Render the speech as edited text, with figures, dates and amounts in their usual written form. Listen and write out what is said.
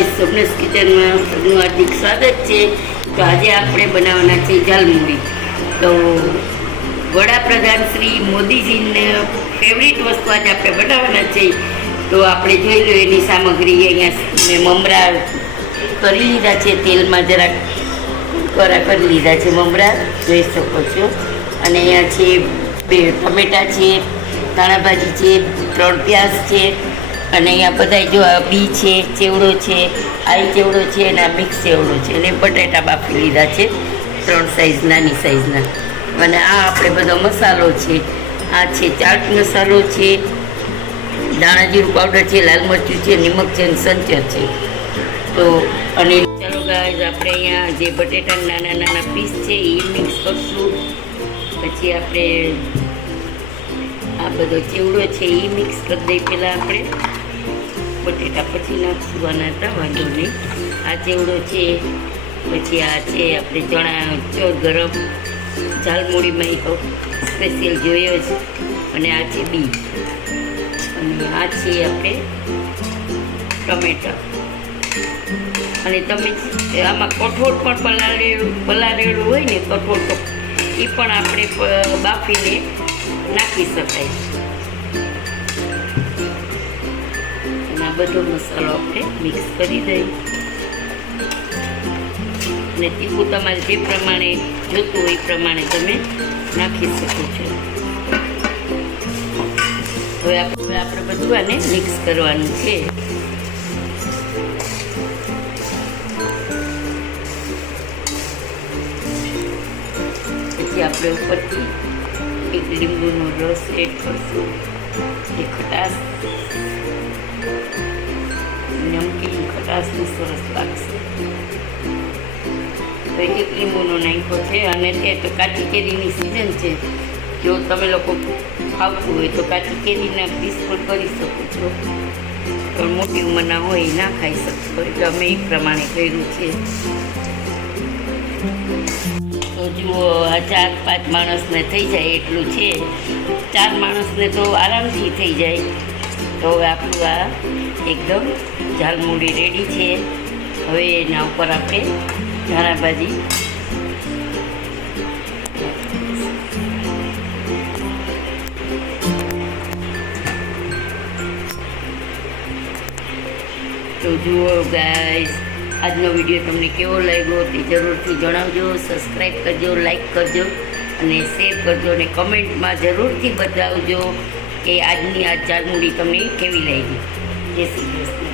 Guys, સોમનેસ કિચનમાં આપનું હાર્દિક સ્વાગત છે। તો આજે આપણે બનાવવાના છે ઝાલમુરી। તો વડાપ્રધાન શ્રી મોદીજીને ફેવરિટ વસ્તુ આજે આપણે બનાવવાના છે। તો આપણે જોઈ લો એની સામગ્રી। અહીંયા મેં મમરા કરી લીધા છે, તેલમાં જરાક કરા કરી લીધા છે મમરા, જોઈ શકો છો। અને અહીંયા છે 2 ટમેટા છે, ધાણા ભાજી છે, 3 પ્યાજ છે, અને અહીંયા બધા જો આ બી છે, ચેવડો છે, આઈ ચેવડો છે અને આ મિક્સ ચેવડો છે, અને બટાટા બાફી લીધા છે 3 સાઈઝ, નાની સાઈઝના। અને આ આપણે બધો મસાલો છે, આ છે ચાટ મસાલો છે, દાણા જીરું પાવડર છે, લાલ મરચું છે, નિમક છે અને સંચર છે। તો અને ચાલો ગાઈઝ, આપણે અહીંયા જે બટેટા નાના નાના પીસ છે એ મિક્સ કરશું। પછી આપણે આ બધો ચેવડો છે એ મિક્સ કરી દઈએ પહેલાં આપણે, બટેટા પછી નાખશું, આના હતા વાંધો નહીં। આ ચેવડો છે, પછી આ છે આપણે ચણા ચોર ગરમ ઝાલમુરીમાં એ તો સ્પેશિયલ જોયો જ, અને આ છે બી, અને આ છે આપણે ટમેટા। અને તમે આમાં કઠોળ પણ પલાળેલું હોય ને કઠોળ, તો એ પણ આપણે બાફીને નાખી શકાય। અને આ બધો મસાલો આપણે મિક્સ કરી દઈએ, અને તીખું તમારે જે પ્રમાણે જોતું હોય એ પ્રમાણે તમે નાખી શકો છો। હવે આપણે બધું આને મિક્સ કરવાનું છે। પછી આપણે ઉપરથી એક લીંબુનો રસ એડ કરશું, એ ખટાશ, નમકીન ખટાશનું સરસ લાગશે। તો એક લીંબુનો નાખ્યો છે, અને તે તો કાચી કેરીની સિઝન છે, જો તમે લોકો ખાવતું હોય તો કાચી કેરીના પીસ પણ કરી શકો છો, પણ મોટી ઉંમરના હોય એ ના ખાઈ શકતો, એટલે અમે એ પ્રમાણે કર્યું છે। તો જુઓ, આ 4-5 માણસને થઈ જાય એટલું છે, 4 માણસને તો આરામથી થઈ જાય। તો હવે આપણું આ એકદમ ઝાલમુરી રેડી છે। હવે એના ઉપર આપણે ધાણા ભાજી તો જુઓ ગાઈસ, આજનો વિડીયો તમને કેવો લાગ્યો તે જરૂરથી જણાવજો, સબસ્ક્રાઈબ કરજો, લાઈક કરજો અને શેર કરજો, અને કમેન્ટમાં જરૂરથી બતાવજો કે આજની આ ઝાલમુરી તમને કેવી લાગી। જય શ્રી કૃષ્ણ।